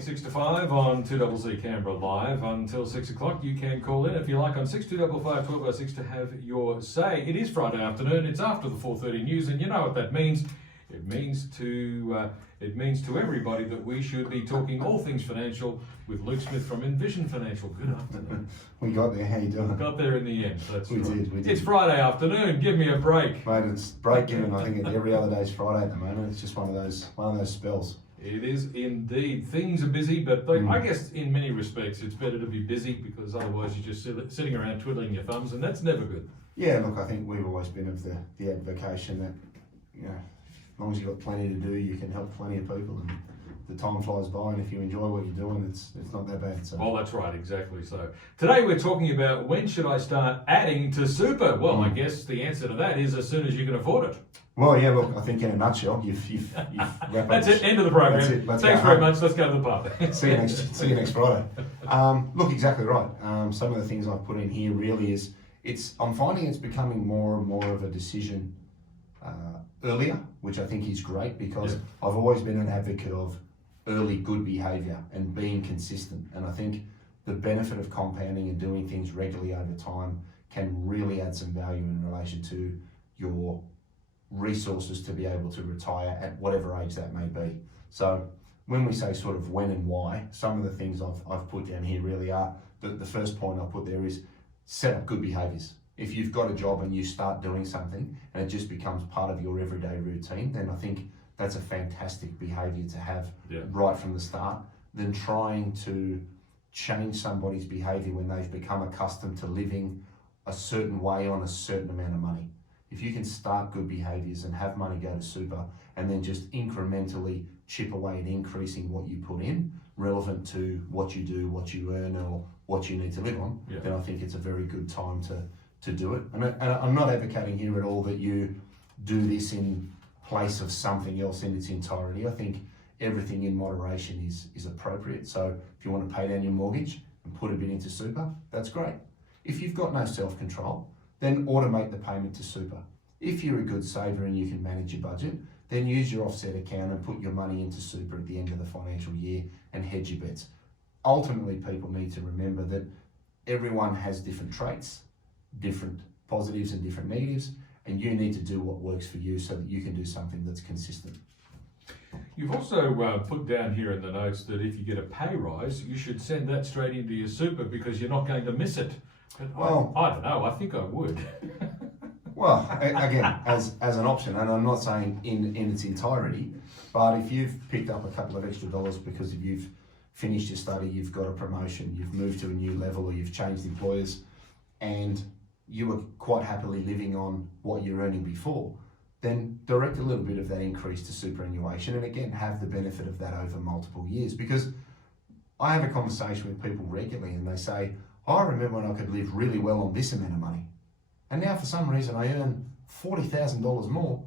Six to 5 on 2CC Canberra Live until 6 o'clock. You can call in if you like on 6255 1206 to have your say. It is Friday afternoon. It's after the 4:30 news, and you know what that means. It means to everybody that we should be talking all things financial with Luke Smith from Envision Financial. Good afternoon. We got there. How you doing? Got there in the end. That's we right. did. It's Friday afternoon. Give me a break, mate. It's break given. I think every other day's Friday at the moment. It's just one of those spells. It is indeed. Things are busy, but I guess in many respects it's better to be busy because otherwise you're just sitting around twiddling your thumbs, and that's never good. Yeah, look, I think we've always been of the advocation that, you know, as long as you've got plenty to do, you can help plenty of people, and the time flies by, and if you enjoy what you're doing, it's not that bad. So. Well, that's right, exactly. So today we're talking about when should I start adding to super? Well, I guess the answer to that is as soon as you can afford it. Well, yeah, look, I think in a nutshell, you've wrapped That's it, end of the program. Thanks very much, let's go to the pub. See you next Friday. Look, exactly right. Some of the things I've put in here really is, I'm finding it's becoming more and more of a decision earlier, which I think is great because I've always been an advocate of early good behaviour and being consistent. And I think the benefit of compounding and doing things regularly over time can really add some value in relation to your resources to be able to retire at whatever age that may be. So when we say sort of when and why, some of the things I've put down here really are, the first point I put there is set up good behaviours. If you've got a job and you start doing something and it just becomes part of your everyday routine, then I think that's a fantastic behaviour to have right from the start, than trying to change somebody's behaviour when they've become accustomed to living a certain way on a certain amount of money. If you can start good behaviours and have money go to super and then just incrementally chip away at increasing what you put in, relevant to what you do, what you earn, or what you need to live on, then I think it's a very good time to do it. And I'm not advocating here at all that you do this in place of something else in its entirety. I think everything in moderation is appropriate. So if you want to pay down your mortgage and put a bit into super, that's great. If you've got no self-control, then automate the payment to super. If you're a good saver and you can manage your budget, then use your offset account and put your money into super at the end of the financial year and hedge your bets. Ultimately, people need to remember that everyone has different traits, different positives and different negatives, and you need to do what works for you so that you can do something that's consistent. You've also put down here in the notes that if you get a pay rise, you should send that straight into your super because you're not going to miss it. But well, I don't know, I think I would. Well, again, as an option, and I'm not saying in its entirety, but if you've picked up a couple of extra dollars because you've finished your study, you've got a promotion, you've moved to a new level, or you've changed employers, and you were quite happily living on what you're earning before, then direct a little bit of that increase to superannuation, and again, have the benefit of that over multiple years. Because I have a conversation with people regularly and they say, I remember when I could live really well on this amount of money, and now for some reason I earn $40,000 more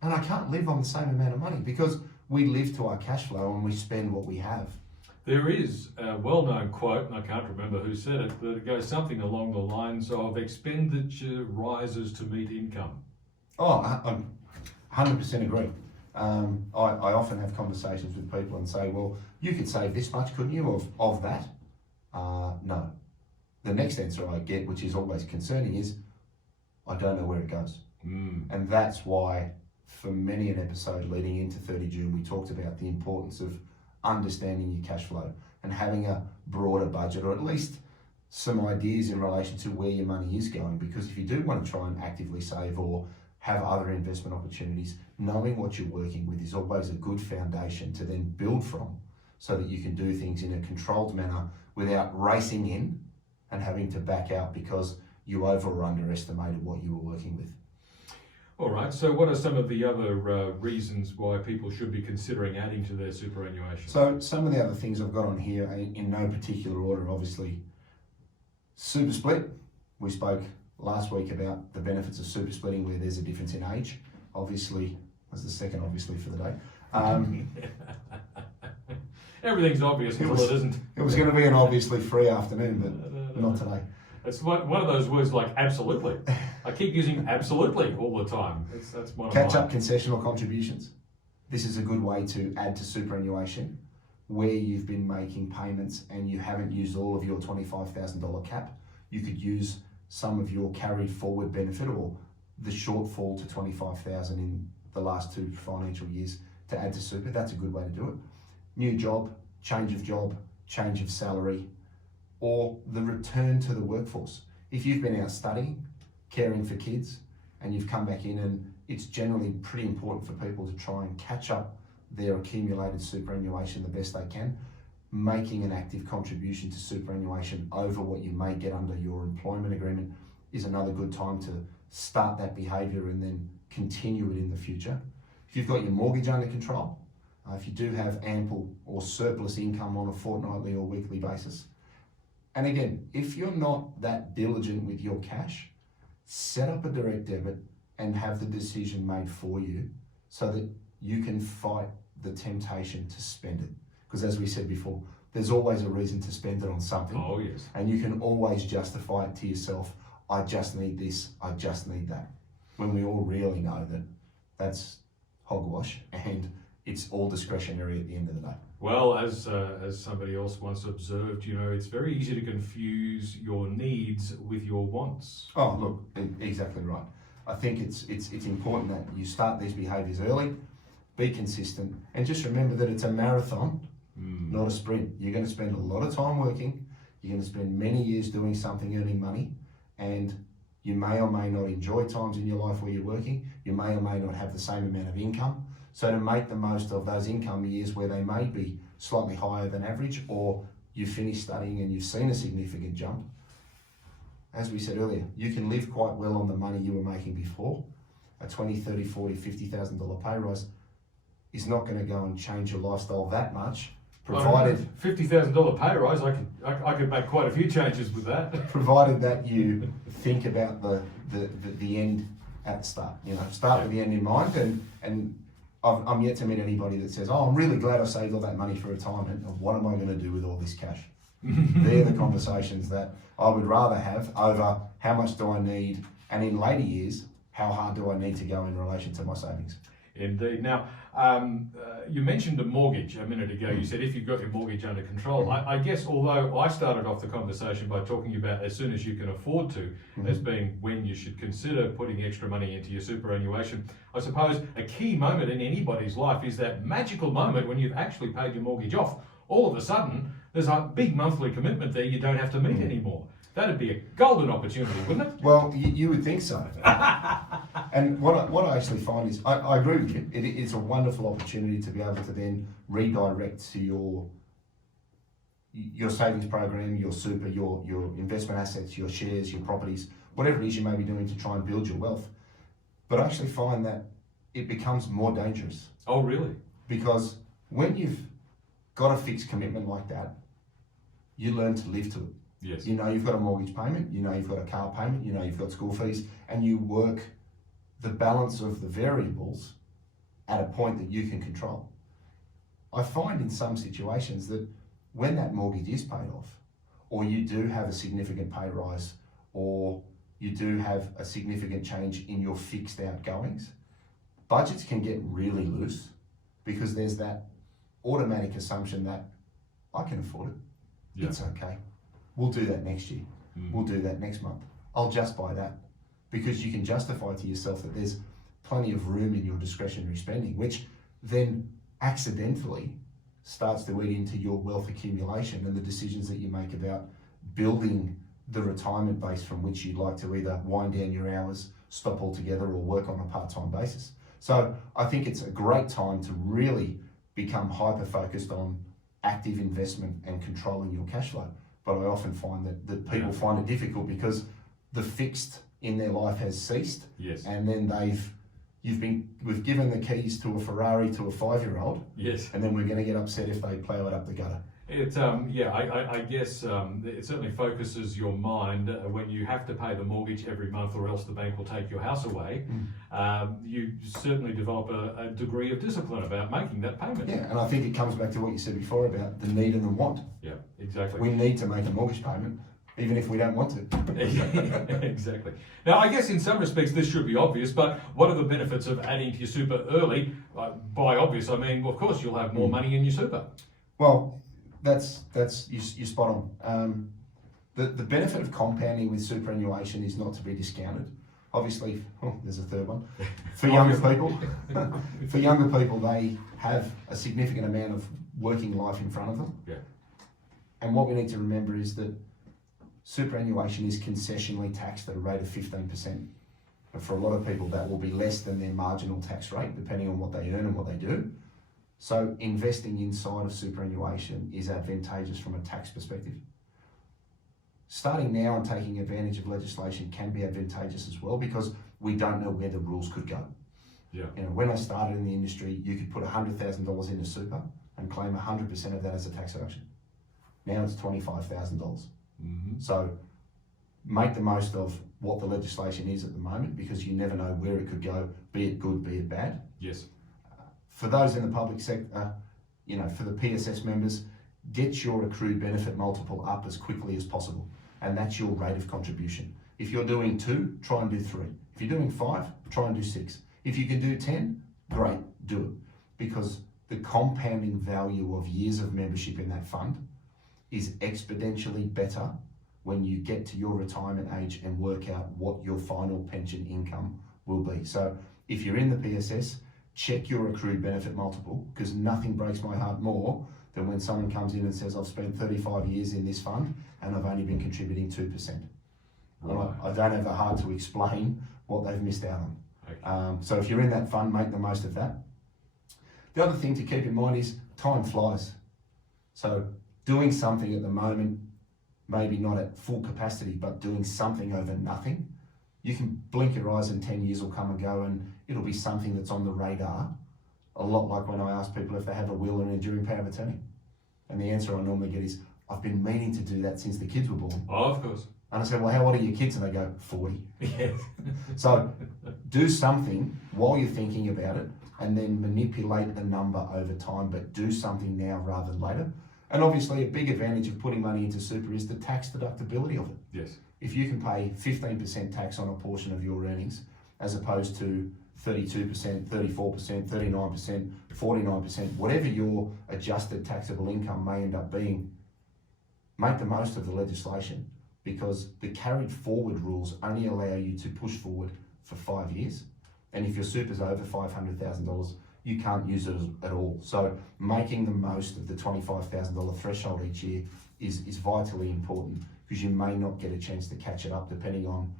and I can't live on the same amount of money because we live to our cash flow and we spend what we have. There is a well-known quote, and I can't remember who said it, but it goes something along the lines of expenditure rises to meet income. Oh, I 100% agree. I often have conversations with people and say, well, you could save this much, couldn't you, of that? No. The next answer I get, which is always concerning, is I don't know where it goes. And that's why for many an episode leading into 30 June, we talked about the importance of understanding your cash flow and having a broader budget, or at least some ideas in relation to where your money is going. Because if you do want to try and actively save or have other investment opportunities, knowing what you're working with is always a good foundation to then build from, so that you can do things in a controlled manner without racing in and having to back out because you over or underestimated what you were working with. All right, so what are some of the other reasons why people should be considering adding to their superannuation? So some of the other things I've got on here, in no particular order, obviously. Super split. We spoke last week about the benefits of super splitting where there's a difference in age. Obviously, that's the second obviously for the day. Everything's obvious until it isn't. It was going to be an obviously free afternoon, but not today. It's one of those words like absolutely. I keep using absolutely all the time. That's one of Catch mine. up concessional contributions. This is a good way to add to superannuation where you've been making payments and you haven't used all of your $25,000 cap. You could use some of your carried forward benefit or the shortfall to 25,000 in the last 2 financial years to add to super. That's a good way to do it. New job, change of salary, or the return to the workforce. If you've been out studying, caring for kids, and you've come back in, and it's generally pretty important for people to try and catch up their accumulated superannuation the best they can, making an active contribution to superannuation over what you may get under your employment agreement is another good time to start that behaviour and then continue it in the future. If you've got your mortgage under control, if you do have ample or surplus income on a fortnightly or weekly basis, and again, if you're not that diligent with your cash, set up a direct debit and have the decision made for you so that you can fight the temptation to spend it. Because as we said before, there's always a reason to spend it on something. Oh, yes. And you can always justify it to yourself, I just need this, I just need that. When we all really know that that's hogwash and it's all discretionary at the end of the day. Well, as somebody else once observed, it's very easy to confuse your needs with your wants. Oh, look, exactly right. I think it's important that you start these behaviours early, be consistent, and just remember that it's a marathon, not a sprint. You're going to spend a lot of time working, you're going to spend many years doing something, earning money, and you may or may not enjoy times in your life where you're working, you may or may not have the same amount of income. So to make the most of those income years where they may be slightly higher than average, or you finish studying and you've seen a significant jump, as we said earlier, you can live quite well on the money you were making before. A $20, $30, $40, $50,000 pay rise is not going to go and change your lifestyle that much, provided $50,000 pay rise, I could make quite a few changes with that. provided that you think about the end at the start. Start with the end in mind, and I'm yet to meet anybody that says, I'm really glad I saved all that money for retirement, and what am I going to do with all this cash? They're the conversations that I would rather have over how much do I need, and in later years, how hard do I need to go in relation to my savings. Indeed. Now, you mentioned a mortgage a minute ago. You said if you've got your mortgage under control. I guess, although I started off the conversation by talking about as soon as you can afford to, as being when you should consider putting extra money into your superannuation, I suppose a key moment in anybody's life is that magical moment when you've actually paid your mortgage off. All of a sudden, there's a big monthly commitment there you don't have to meet anymore. That'd be a golden opportunity, wouldn't it? Well, you would think so. And what I actually find is, I agree with you, it's a wonderful opportunity to be able to then redirect to your savings program, your super, your investment assets, your shares, your properties, whatever it is you may be doing to try and build your wealth. But I actually find that it becomes more dangerous. Oh, really? Because when you've got a fixed commitment like that, you learn to live to it. Yes. You've got a mortgage payment, you've got a car payment, you've got school fees, and you work the balance of the variables at a point that you can control. I find in some situations that when that mortgage is paid off, or you do have a significant pay rise, or you do have a significant change in your fixed outgoings, budgets can get really loose because there's that automatic assumption that I can afford it. Yeah. It's okay. We'll do that next year. We'll do that next month. I'll just buy that. Because you can justify to yourself that there's plenty of room in your discretionary spending, which then accidentally starts to eat into your wealth accumulation and the decisions that you make about building the retirement base from which you'd like to either wind down your hours, stop altogether, or work on a part-time basis. So I think it's a great time to really become hyper-focused on active investment and controlling your cash flow. But I often find that people find it difficult because the fixed in their life has ceased. Yes. And then we've given the keys to a Ferrari to a 5-year-old. Yes. And then we're going to get upset if they plough it up the gutter. I guess it certainly focuses your mind when you have to pay the mortgage every month or else the bank will take your house away. You certainly develop a degree of discipline about making that payment. Yeah, and I think it comes back to what you said before about the need and the want. Yeah, exactly. We need to make a mortgage payment, even if we don't want to. Exactly. Now, I guess in some respects this should be obvious, but what are the benefits of adding to your super early? By obvious, I mean, well, of course, you'll have more money in your super. Well, that's you're spot on. The benefit of compounding with superannuation is not to be discounted. Obviously, there's a third one. For younger people, they have a significant amount of working life in front of them. Yeah. And what we need to remember is that superannuation is concessionally taxed at a rate of 15%. But for a lot of people, that will be less than their marginal tax rate, depending on what they earn and what they do. So investing inside of superannuation is advantageous from a tax perspective. Starting now and taking advantage of legislation can be advantageous as well, because we don't know where the rules could go. Yeah. You know, when I started in the industry, you could put $100,000 into super and claim 100% of that as a tax deduction. Now it's $25,000. Mm-hmm. So make the most of what the legislation is at the moment, because you never know where it could go, be it good, be it bad. Yes. For those in the public sector, you know, for the PSS members, get your accrued benefit multiple up as quickly as possible. And that's your rate of contribution. If you're doing 2, try and do 3. If you're doing 5, try and do 6. If you can do 10, great, do it. Because the compounding value of years of membership in that fund is exponentially better when you get to your retirement age and work out what your final pension income will be. So if you're in the PSS, check your accrued benefit multiple, because nothing breaks my heart more than when someone comes in and says, I've spent 35 years in this fund and I've only been contributing 2%. Right. I don't have the heart to explain what they've missed out on. Okay. So if you're in that fund, make the most of that. The other thing to keep in mind is time flies. So doing something at the moment, maybe not at full capacity, but doing something over nothing, you can blink your eyes and 10 years will come and go, and it'll be something that's on the radar. A lot like when I ask people if they have a will and enduring power of attorney. And the answer I normally get is, I've been meaning to do that since the kids were born. Oh, of course. And I said, well, how old are your kids? And they go, 40. Yes. So do something while you're thinking about it, and then manipulate the number over time, but do something now rather than later. And obviously a big advantage of putting money into super is the tax deductibility of it. Yes. If you can pay 15% tax on a portion of your earnings, as opposed to 32%, 34%, 39%, 49%, whatever your adjusted taxable income may end up being, make the most of the legislation, because the carried forward rules only allow you to push forward for 5 years. And if your super's over $500,000, you can't use it at all. So making the most of the $25,000 threshold each year is vitally important, because you may not get a chance to catch it up depending on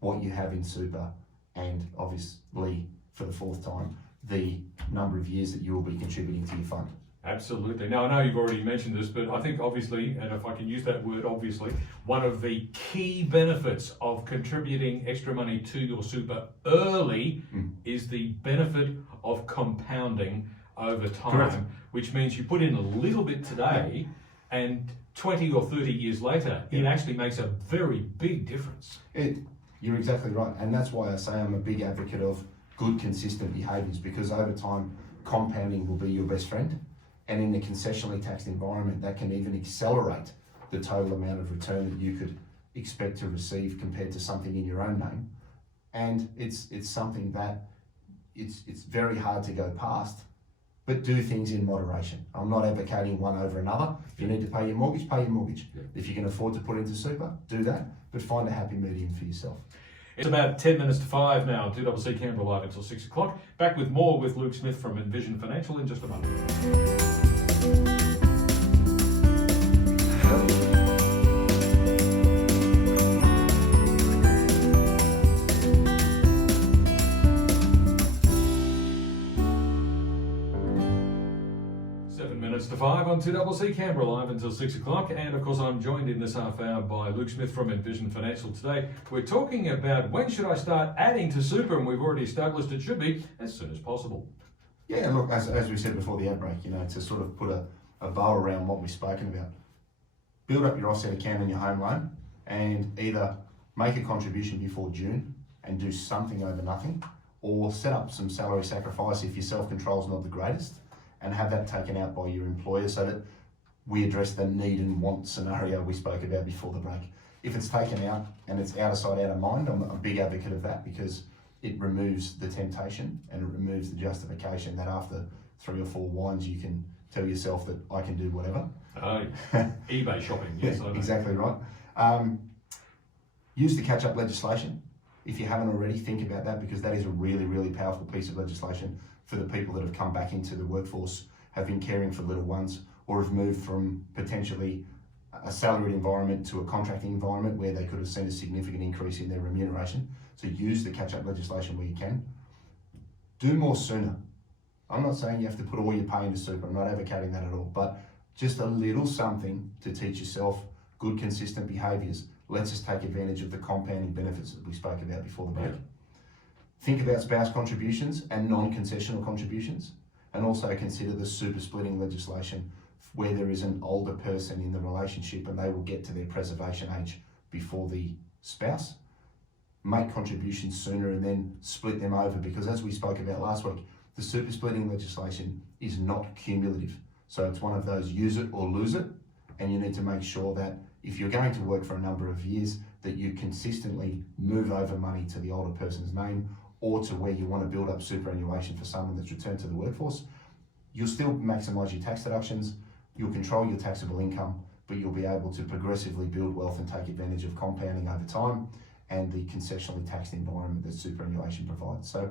what you have in super, and obviously, for the fourth time, the number of years that you will be contributing to your fund. Absolutely. Now, I know you've already mentioned this, but I think obviously, and if I can use that word obviously, one of the key benefits of contributing extra money to your super early is the benefit of compounding over time. Correct. Which means you put in a little bit today, and 20 or 30 years later, it actually makes a very big difference. You're exactly right, and that's why I say I'm a big advocate of good, consistent behaviours, because over time, compounding will be your best friend. And in the concessionally taxed environment, that can even accelerate the total amount of return that you could expect to receive compared to something in your own name. And it's something that it's very hard to go past, but do things in moderation. I'm not advocating one over another. If you need to pay your mortgage, pay your mortgage. Yeah. If you can afford to put into super, do that, but find a happy medium for yourself. It's about 10 minutes to 5 now. 2CC Canberra live until 6 o'clock. Back with more with Luke Smith from Envision Financial in just a moment. 7 minutes to 5 on 2CC Canberra live until 6 o'clock. And of course, I'm joined in this half hour by Luke Smith from Envision Financial. Today, we're talking about when should I start adding to super, and we've already established it should be as soon as possible. Yeah, look, as we said before the outbreak, to sort of put a bow around what we've spoken about. Build up your offset account on your home loan, and either make a contribution before June and do something over nothing, or set up some salary sacrifice if your self-control is not the greatest, and have that taken out by your employer, so that we address the need and want scenario we spoke about before the break. If it's taken out and it's out of sight, out of mind, I'm a big advocate of that because it removes the temptation and it removes the justification that after 3 or 4 wines you can tell yourself that I can do whatever. eBay shopping, yes, I know. Exactly right. Use the catch-up legislation. If you haven't already, think about that because that is a really, really powerful piece of legislation for the people that have come back into the workforce, have been caring for little ones, or have moved from potentially a salaried environment to a contracting environment where they could have seen a significant increase in their remuneration. So use the catch-up legislation where you can. Do more sooner. I'm not saying you have to put all your pay into super, I'm not advocating that at all, but just a little something to teach yourself good, consistent behaviours. Let's just take advantage of the compounding benefits that we spoke about before the break. Yeah. Think about spouse contributions and non-concessional contributions, and also consider the super splitting legislation where there is an older person in the relationship and they will get to their preservation age before the spouse. Make contributions sooner and then split them over, because as we spoke about last week, the super splitting legislation is not cumulative. So it's one of those use it or lose it, and you need to make sure that if you're going to work for a number of years, that you consistently move over money to the older person's name or to where you want to build up superannuation for someone that's returned to the workforce. You'll still maximise your tax deductions, you'll control your taxable income, but you'll be able to progressively build wealth and take advantage of compounding over time and the concessionally taxed environment that superannuation provides. So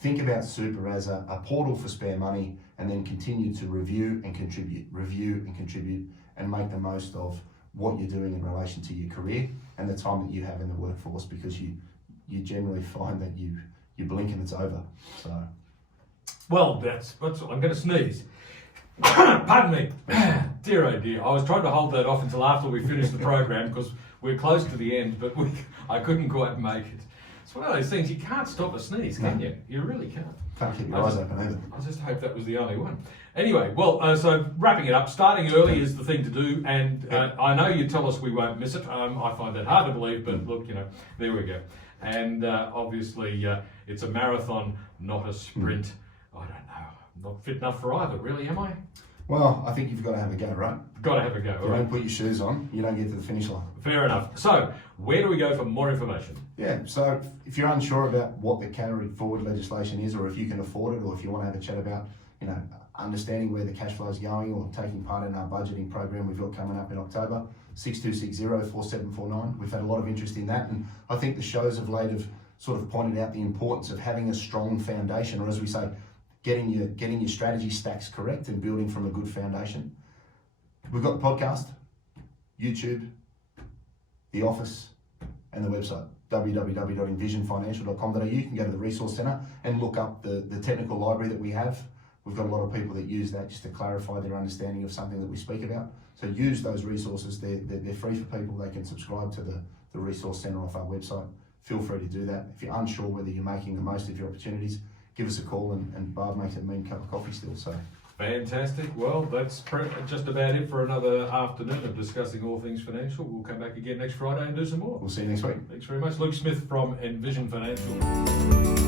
think about super as a portal for spare money, and then continue to review and contribute, and make the most of what you're doing in relation to your career and the time that you have in the workforce, because you generally find that you blink and it's over. So, Well, that's I'm going to sneeze. Pardon me. Dear oh dear. I was trying to hold that off until after we finished the program because we're close to the end, but I couldn't quite make it. It's one of those things, you can't stop a sneeze, can you? You really can't. Can't keep your eyes open either. I just hope that was the only one. Anyway, well, so wrapping it up, starting early is the thing to do, and I know you tell us we won't miss it. I find that hard to believe, but look, there we go. And obviously, it's a marathon, not a sprint. I don't know. I'm not fit enough for either, really, am I? Well, I think you've got to have a go, right? Got to have a go. If you don't put your shoes on, you don't get to the finish line. Fair enough. So, where do we go for more information? Yeah, so if you're unsure about what the carry forward legislation is, or if you can afford it, or if you want to have a chat about, understanding where the cash flow is going, or taking part in our budgeting program we've got coming up in October, 6260-4749. We've had a lot of interest in that, and I think the shows of late have sort of pointed out the importance of having a strong foundation, or as we say, getting your strategy stacks correct and building from a good foundation. We've got the podcast, YouTube, the office, and the website, www.envisionfinancial.com.au. You can go to the resource centre and look up the technical library that we have. We've got a lot of people that use that just to clarify their understanding of something that we speak about. So use those resources. They're free for people. They can subscribe to the resource centre off our website. Feel free to do that. If you're unsure whether you're making the most of your opportunities, give us a call, and Barb makes a mean cup of coffee still. So fantastic. Well, that's just about it for another afternoon of discussing all things financial. We'll come back again next Friday and do some more. We'll see you next week. Thanks very much. Luke Smith from Envision Financial.